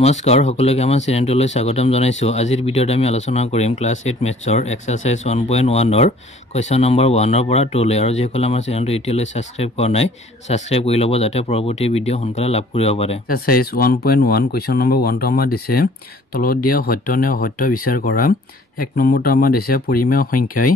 নমস্কাৰ সকলোকে আমাৰ চেনেলটোলৈ স্বাগতম জনাইছো। আজিৰ ভিডিঅ'ত আমি আলোচনা কৰিম ক্লাছ 8 মেথছৰ এক্সাৰসাইজ 1.1 ৰ কোৱেশ্চন নম্বৰ 1 ৰ পৰা 2 লৈ। আৰু যিসকল আমাৰ চেনেলটো এতিয়ালৈ সাবস্ক্ৰাইব কৰা নাই সাবস্ক্ৰাইব কৰি ল'ব যাতে পৰৱৰ্তী ভিডিঅ' সোনকালে লাভ কৰিব পাৰে। এক্সাৰসাইজ 1.1 কোৱেশ্চন নম্বৰ 1 টো আমাৰ দিছে তলত দিয়া সত্য নে অসত্য বিচাৰ কৰা। এক নম্বৰটো আমাৰ দিছে পৰিমেয় সংখ্যাই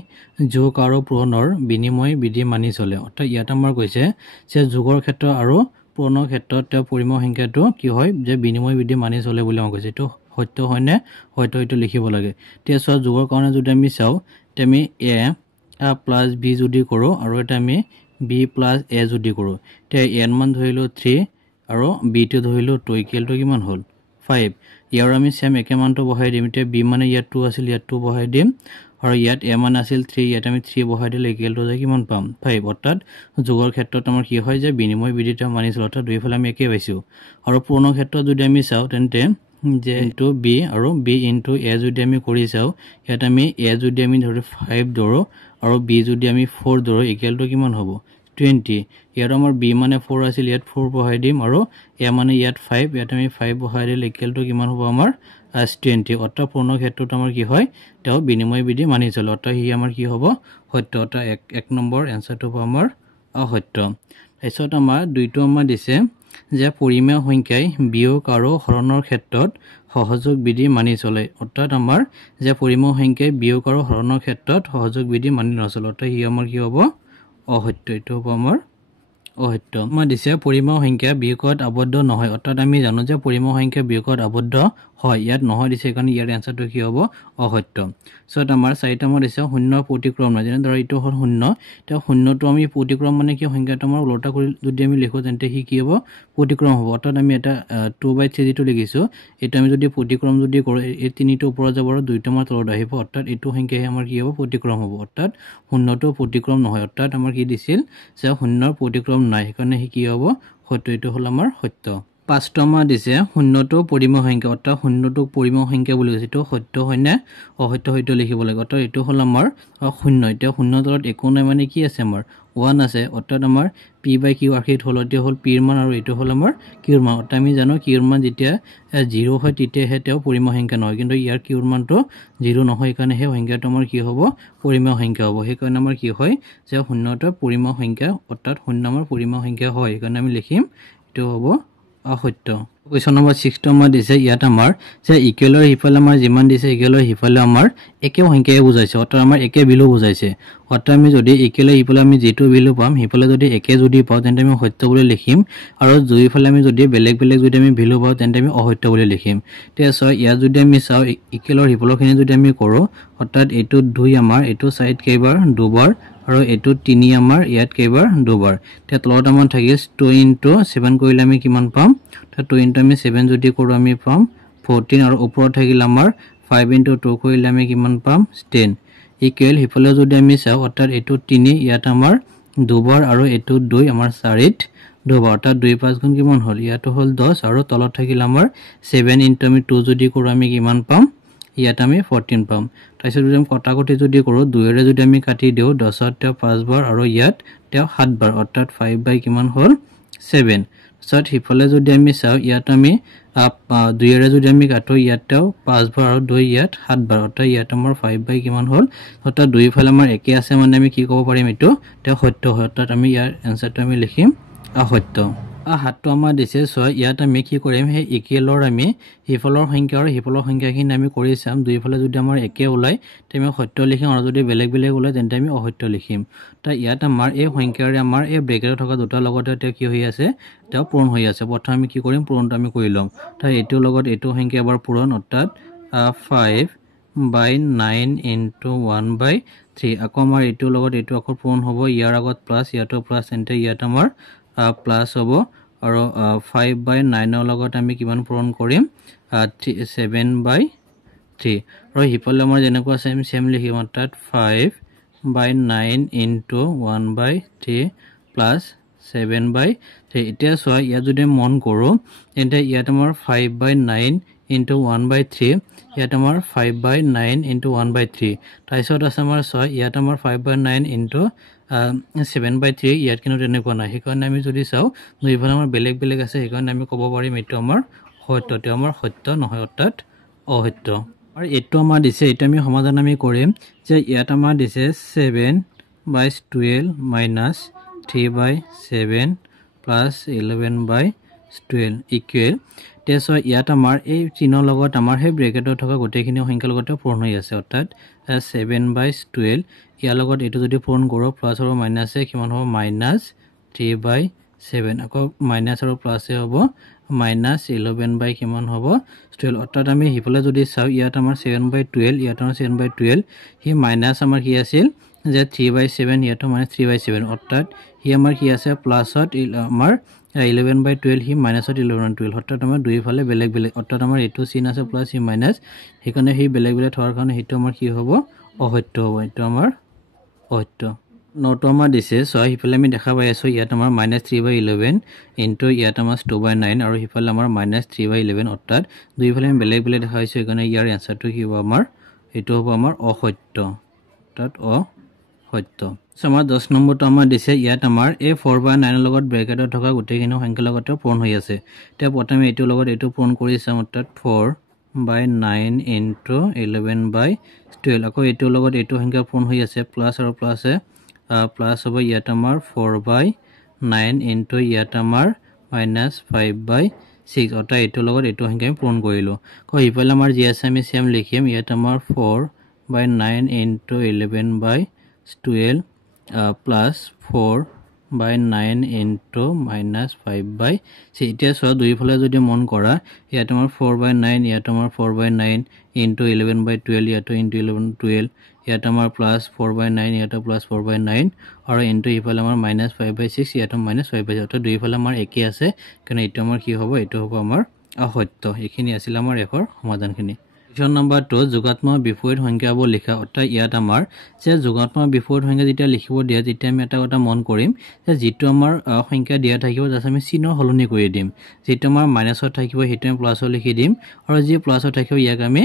যোগ আৰু পূৰণৰ বিনিময় বিধি মানি চলে। অৰ্থাৎ ইয়াত আমাৰ কৈছে যে যোগৰ ক্ষেত্ৰ আৰু পূৰণৰ ক্ষেত্ৰত পৰিমেয় সংখ্যাটো কি হয় যে বিনিময় বিধি মানি চলে বুলি আমাক কৈছে। এইটো সত্য হয় নে হয়তো এইটো লিখিব লাগে। তেতিয়া চোৱা যোগৰ কাৰণে যদি আমি চাওঁ তে আমি a প্লাস b যদি কৰো আৰু এটা আমি b প্লাস a যদি কৰো তে n মান ধৰিলো 3 আৰু b টো ধৰিলো 2 ইকুৱেল টু কিমান হ'ল 5। ইয়াৰ আমি সেম একে মানটো বহাই দিম। তে b মানে ইয়াত 2 আছিল ইয়াত 2 বহাই দিম আৰু ইয়াত a মান আছিল 3 ইয়াত আমি 3 বহাই দিলে ইকুৱেল টু যায় কিমান পাম 5। অৰ্থাৎ যোগৰ ক্ষেত্ৰত আমাৰ কি হয় যে বিনিময় বিধিটো মানি চলে। অৰ্থাৎ দুইফালে আমি একে পাইছো। আৰু পূৰণৰ ক্ষেত্ৰত যদি আমি চাওঁ তেন্তে যে ইনটু b আৰু b ইনটু a যদি আমি কৰি চাওঁ ইয়াত আমি a যদি আমি ধৰি 5 ধৰো আৰু b যদি আমি 4 ধৰো ইকুৱেল টু কিমান হ'ব 20। ইয়াত আমাৰ b মানে 4 আছিল ইয়াত 4 বহাই দিম আৰু a মানে ইয়াত 5 ইয়াত আমি 5 বহাই দিলে ইকুৱেল টু কিমান হ'ব আমাৰ 20। অৰ্থাৎ পূৰ্ণ ক্ষেত্ৰত আমাৰ কি হয় তেও বিনিময় বিধি মানি চলে। অৰ্থাৎ হি আমাৰ কি হ'ব সত্য। অৰ্থাৎ এক নম্বৰ এনসাৰটো হ'ব আমাৰ অসত্য। তাৰপিছত আমাৰ দুইটো আমাৰ দিছে যে পৰিমেয় সংখ্যাই বিয়োগ আৰু হৰণৰ ক্ষেত্ৰত সহযোগ বিধি মানি চলে। অৰ্থাৎ আমাৰ যে পৰিমেয় সংখ্যাই বিয়োগ আৰু হৰণৰ ক্ষেত্ৰত সহযোগ বিধি মানি নচলে। অৰ্থাৎ হি আমাৰ কি হ'ব অসত্য। এইটো হ'ব আমাৰ অসত্য। আমাৰ দিছে পৰিমেয় সংখ্যা বিয়োগত আবদ্ধ নহয়। অৰ্থাৎ আমি জানো যে পৰিমেয় সংখ্যা বিয়োগত আবদ্ধ হয় ইয়াত নহয় দিছে কাৰণ ইয়াৰ এনসাৰটো কি হ'ব অসত্য। সো আমাৰ 4 নম্বৰ দিছে শূন্য প্ৰতিক্ৰম নাই। যেনে ধৰা এইটো হ'ল শূন্য তে শূন্যটো আমি প্ৰতিক্ৰম মানে কি সংখ্যাটো আমাৰ উল্টা কৰি যদি আমি লিখো তেন্তে হি কি হ'ব প্ৰতিক্ৰম হ'ব। অৰ্থাৎ আমি এটা 2/3 যেটো লিখিছো এটা আমি যদি প্ৰতিক্ৰম যদি কৰো এই তিনিটো ওপৰত যাব আৰু দুইটা আমাৰ তলত আহিব। অৰ্থাৎ এইটো সংখ্যাহে আমাৰ কি হ'ব প্ৰতিক্ৰম হ'ব। অৰ্থাৎ শূন্যটো প্ৰতিক্ৰম নহয়। অৰ্থাৎ আমাৰ কি দিছিল যে শূন্যৰ প্ৰতিক্ৰম নাই সেইকাৰণে হি কি হ'ব সত্য। এইটো হ'ল আমাৰ সত্য। 5টো আমাৰ দিছে শূন্যটো পৰিমেয় সংখ্যা। অৰ্থাৎ শূন্যটোক পৰিমেয় সংখ্যা বুলি কৈছে। এইটো সত্য হয় নে অসত্য হয়তো লিখিব লাগে। অৰ্থাৎ এইটো হ'ল আমাৰ শূন্য। এতিয়া শূন্যৰ তলত একো নাই মানে কি আছে আমাৰ 1 আছে। অৰ্থাৎ আমাৰ p/q আখৰিত হ'ল এতিয়া হ'ল p ৰ মান আৰু এইটো হ'ল আমাৰ q ৰ মান। অৰ্থাৎ আমি জানো q ৰ মান যেতিয়া 0 হয় তেতিয়াহে তেও পৰিমেয় সংখ্যা নহয়। কিন্তু ইয়াৰ q ৰ মানটো 0 নহয় কাৰণে সেই সংখ্যাটো আমাৰ কি হ'ব পৰিমেয় সংখ্যা হ'ব। সেইকাৰণে আমাৰ কি হয় যে শূন্যটো পৰিমেয় সংখ্যা অৰ্থাৎ শূন্য আমাৰ পৰিমেয় সংখ্যা হয়। সেইকাৰণে আমি লিখিম এইটো হ'ব অসত্য। কোৱেশ্চন নম্বৰ 6 টো আমাৰ দিছে ইয়াত আমাৰ যে ইকুৱেলৰ হিফালে আমাৰ যিমান দিছে ইকুৱেলৰ হিফালে আমাৰ একে সংখ্যাই বুজাইছে। অৰ্থাৎ আমাৰ একে বিলু বুজাইছে। অৰ্থাৎ আমি যদি ইকুৱেলৰ হিফালে আমি যেটো বিলু পাম হিফালে যদি একে যদি পাওঁ তেন্তে আমি সত্য বুলি লিখিম আৰু দুইফালে আমি যদি বেলেগ বেলেগ যদি আমি বিলু পাওঁ তেন্তে আমি অসত্য বুলি লিখিম। তেতিয়া সো ইয়াত যদি আমি চাওঁ ইকুৱেলৰ হিফালৰখিনি যদি আমি কৰো অৰ্থাৎ এইটো 2 আমাৰ এইটো সাইড কেইবাৰ দুবাৰ আৰু এইটো 3 আমাৰ ইয়াত কেইবাৰ দুবাৰ। তে তলত আমাৰ থাকিল 2 * 7 কৰিলে আমি কিমান পাম 2 * আমি 7 যদি কৰো আমি পাম 14 আৰু ওপৰত থাকিল আমাৰ 5 * 2 কৰিলে আমি কিমান পাম 10 ইকুৱেল হিফালে যদি আমি চাওঁ অৰ্থাৎ এইটো 3 ইয়াত আমাৰ দুবাৰ আৰু এইটো 2 আমাৰ 4ত দুবাৰ। অৰ্থাৎ 2 * 5 গুণ কিমান হ'ল ইয়াটো হ'ল 10 আৰু তলত থাকিল আমাৰ 7 * আমি 2 যদি কৰো আমি কিমান পাম ইয়াত আমি 14 পাম। তাৰপিছত যদি আমি কটাকটি যদি কৰো 2 ৰে যদি আমি কাটি দিও 10ত তেও 5 বাৰ আৰু ইয়াত তেও 7 বাৰ। অৰ্থাৎ 5 বাই কিমান হ'ল 7। সত হিফালে যদি আমি চাওঁ ইয়াত আমি 2 ৰে যদি আমি কাটো ইয়াত তেও 5 বাৰ আৰু 2 ইয়াত 7 বাৰ। অৰ্থাৎ ইয়াত আমাৰ 5 বাই কিমান হ'ল অৰ্থাৎ দুইফালে আমাৰ একে আছে মানে আমি কি ক'ব পাৰিম এইটো তেও সত্য হয়। অৰ্থাৎ আমি ইয়াৰ এনসাৰটো আমি লিখিম অসত্য। 7টো আমাৰ দিছে সো ইয়াত আমি কি কৰিম সেই ইকুৱেলৰ আমি হিফালৰ সংখ্যা আৰু হিফালৰ সংখ্যাখিনি আমি কৰি চাম দুইফালে যদি আমাৰ একে ওলাই তে আমি সত্য লিখিম আৰু যদি বেলেগ বেলেগ ওলাই তেন্তে আমি অসত্য লিখিম। তা ইয়াত আমাৰ এই সংখ্যাৰে আমাৰ এই ব্ৰেকেটত থকা দুটা লগতে তে কি হৈ আছে তে পূৰণ হৈ আছে। প্ৰথম আমি কি কৰিম পূৰণটো আমি কৰি লম। তা এইটো লগত এইটো সংখ্যা এবাৰ পূৰণ অৰ্থাৎ 5/9 * 1/3 আকৌ আমাৰ এইটো লগত এইটো আকৌ পূৰণ হ'ব ইয়াৰ আগত প্লাস ইয়াতো প্লাস তেন্তে ইয়াত আমাৰ প্লাস হ'ব আৰু 5/9 ৰ লগত আমি কিমান পূৰণ কৰিম 7/3 আৰু হিফালে আমাৰ যেনেকুৱা সেম লিখিম অৰ্থাৎ 5/9 * 1/3 প্লাস 7/3। এতিয়া চোৱা ইয়াত যদি মন কৰো তেন্তে ইয়াত আমাৰ 5/9 * 1/3 ইয়াত আমাৰ 5/9 * 1/3 তাৰপিছত আছে আমাৰ চোৱা ইয়াত আমাৰ 5/9 * 7/3 ইয়াত কিন্তু তেনেকুৱা নাই। সেইকাৰণে আমি যদি চাওঁ দুইফালে আমাৰ বেলেগ বেলেগ আছে সেইকাৰণে আমি ক'ব পাৰিম এইটো আমাৰ সত্যটো আমাৰ সত্য নহয় অৰ্থাৎ অসত্য আৰু এইটো আমাৰ দিছে এটা আমি সমাধান আমি কৰিম যে ইয়াত আমাৰ দিছে 7/12 minus 3/7 plus 11/12 equal তেso ইয়াত আমাৰ এই চিহ্নৰ লগত আমাৰ হে ব্ৰেকেটত থকা গোটেইখিনি সংখ্যাৰ লগত পূৰণ হৈ আছে অৰ্থাৎ 7/12 ইয়াৰ লগত এটো যদি পূৰণ কৰো প্লাস আৰু মাইনাসে কিমান হ'ব -3/7 আকৌ মাইনাস আৰু প্লাসে হ'ব -11 কিমান হ'ব 12 অৰ্থাৎ আমি হিফালে যদি চাও ইয়াত আমাৰ 7/12 ইয়াত আমাৰ 7/12 হি মাইনাস আমাৰ কি আছিল যে 3/7 ইয়াত -3/7 অৰ্থাৎ হি আমাৰ কি আছে প্লাসত আমাৰ 11/12 হি মাইনাসত 11/12 অৰ্থাৎ আমাৰ দুইফালে বেলেগ বেলেগ অৰ্থাৎ আমাৰ এটো চিন আছে প্লাস হি মাইনাস হেকনে হি বেলেগ বেলেগ থোৱাৰ কাৰণে হেটো আমাৰ কি হ'ব অসত্য হ'ব এটো আমাৰ অসত্য নটো আমাৰ দিছে সো হিফালে আমি দেখা পাই আছো ইয়াত আমাৰ -3/11 ইনটু ইয়াত আমাৰ 2/9 আৰু হিফালে আমাৰ -3/11 অৰ্থাৎ দুইফালে আমি বেলেগ বেলেগ দেখা পাইছো হেকনে ইয়াৰ আনসাৰটো কি হ'ব আমাৰ এটো হ'ব আমাৰ অসত্য অৰ্থাৎ অসত্য সো আমাৰ 10 নম্বৰটো আমাৰ দিছে ইয়াত আমাৰ এই 4/9 লগত ব্ৰেকেটত থকা গোটেইখিনি সংখ্যাৰ লগত পূৰণ হৈ আছে তে প্ৰথমে এটো লগত এটো পূৰণ কৰি চাম অৰ্থাৎ 4/9 ইনটু 11/12 আকৌ এটো লগত এটো সংখ্যা পূৰণ হৈ আছে প্লাস আৰু প্লাসে প্লাস হ'ব ইয়াত আমাৰ 4/9 ইনটু ইয়াত আমাৰ -5/6 অৰ্থাৎ এটো লগত এটো সংখ্যা আমি পূৰণ কৰিলো কো ইফালে আমাৰ যি আছে আমি সেম লিখিম ইয়াত আমাৰ 4/9 ইনটু 11/12 plus 4/9 into -5/6 এতিয়া সো দুইফালে যদি মন কৰা ইয়াত আমাৰ 4/9 ইয়াত আমাৰ 4/9 into 11/12 ইয়াত into 11/12 ইয়াত আমাৰ প্লাস 4/9 ইয়াত প্লাস 4/9 আৰু into ইফালে আমাৰ -5/6 ইয়াত -5/6 অৰ্থাৎ দুইফালে আমাৰ একে আছে কাৰণ এটো আমাৰ কি হ'ব এটো হ'ব আমাৰ অসত্য এখিনি আছিল আমাৰ এখৰ সমাধানখিনি কোৱেশ্চন নম্বৰ 2 যোগাত্মক বিপৰীত সংখ্যাবোৰ লিখা অৰ্থাৎ ইয়াত আমাৰ যে যোগাত্মক বিপৰীত সংখ্যা যেতিয়া লিখিব দিয়া তেতিয়া আমি এটা কথা মন কৰিম যে যেটো আমাৰ সংখ্যা দিয়া থাকিব যাতে আমি চিহ্ন হলনি কৰি দিম যেটো আমাৰ মাইনাসত থাকিব হেটো আমি প্লাসত লিখি দিম আৰু যে প্লাসত থাকিব ইয়াক আমি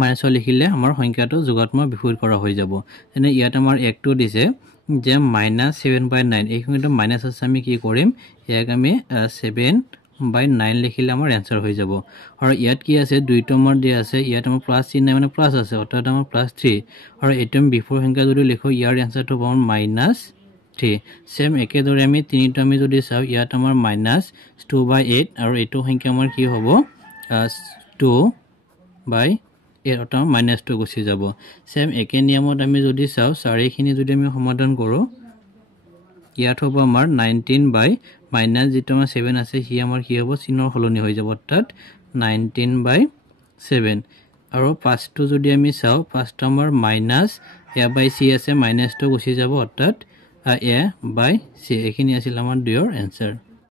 মাইনাসত লিখিলে আমাৰ সংখ্যাটো যোগাত্মক বিপৰীত কৰা হৈ যাব এনে ইয়াত আমাৰ 1 টো দিছে যে -7/9 এই সংখ্যাটো মাইনাস আছে আমি কি কৰিম ইয়াক আমি 7/9 লিখিলে আমাৰ आंसर হৈ যাব আৰু ইয়াত কি আছে দুইটো আমাৰ দিয়া আছে ইয়াত আমাৰ প্লাস চিহ্ন মানে প্লাস আছে অৰ্থাৎ আমাৰ +3 আৰু এটম বিফোৰ সংখ্যা যদি লিখো ইয়াৰ आंसर টো পাম -3 সেম একে দৰে আমি তিনিটো আমি যদি চাও ইয়াত আমাৰ -2/8 আৰু এটো সংখ্যা আমাৰ কি হ'ব 2/8 অৰ্থাৎ -2 গুচি যাব সেম একে নিয়মত আমি যদি চাও চাৰিখিনি যদি আমি সমাধান কৰো ইয়াত হ'ব আমাৰ 19 মাইনাস যেটো আমাৰ 7 আছে হি আমাৰ কি হ'ব চিহ্নৰ হলনি হৈ যাব অৰ্থাৎ 19/7 আৰু 5 টো যদি আমি চাও 5 টো আমাৰ মাইনাস a/c আছে -2 গুচি যাব অৰ্থাৎ a/c এখিনি আছিল আমাৰ দুইৰ आंसर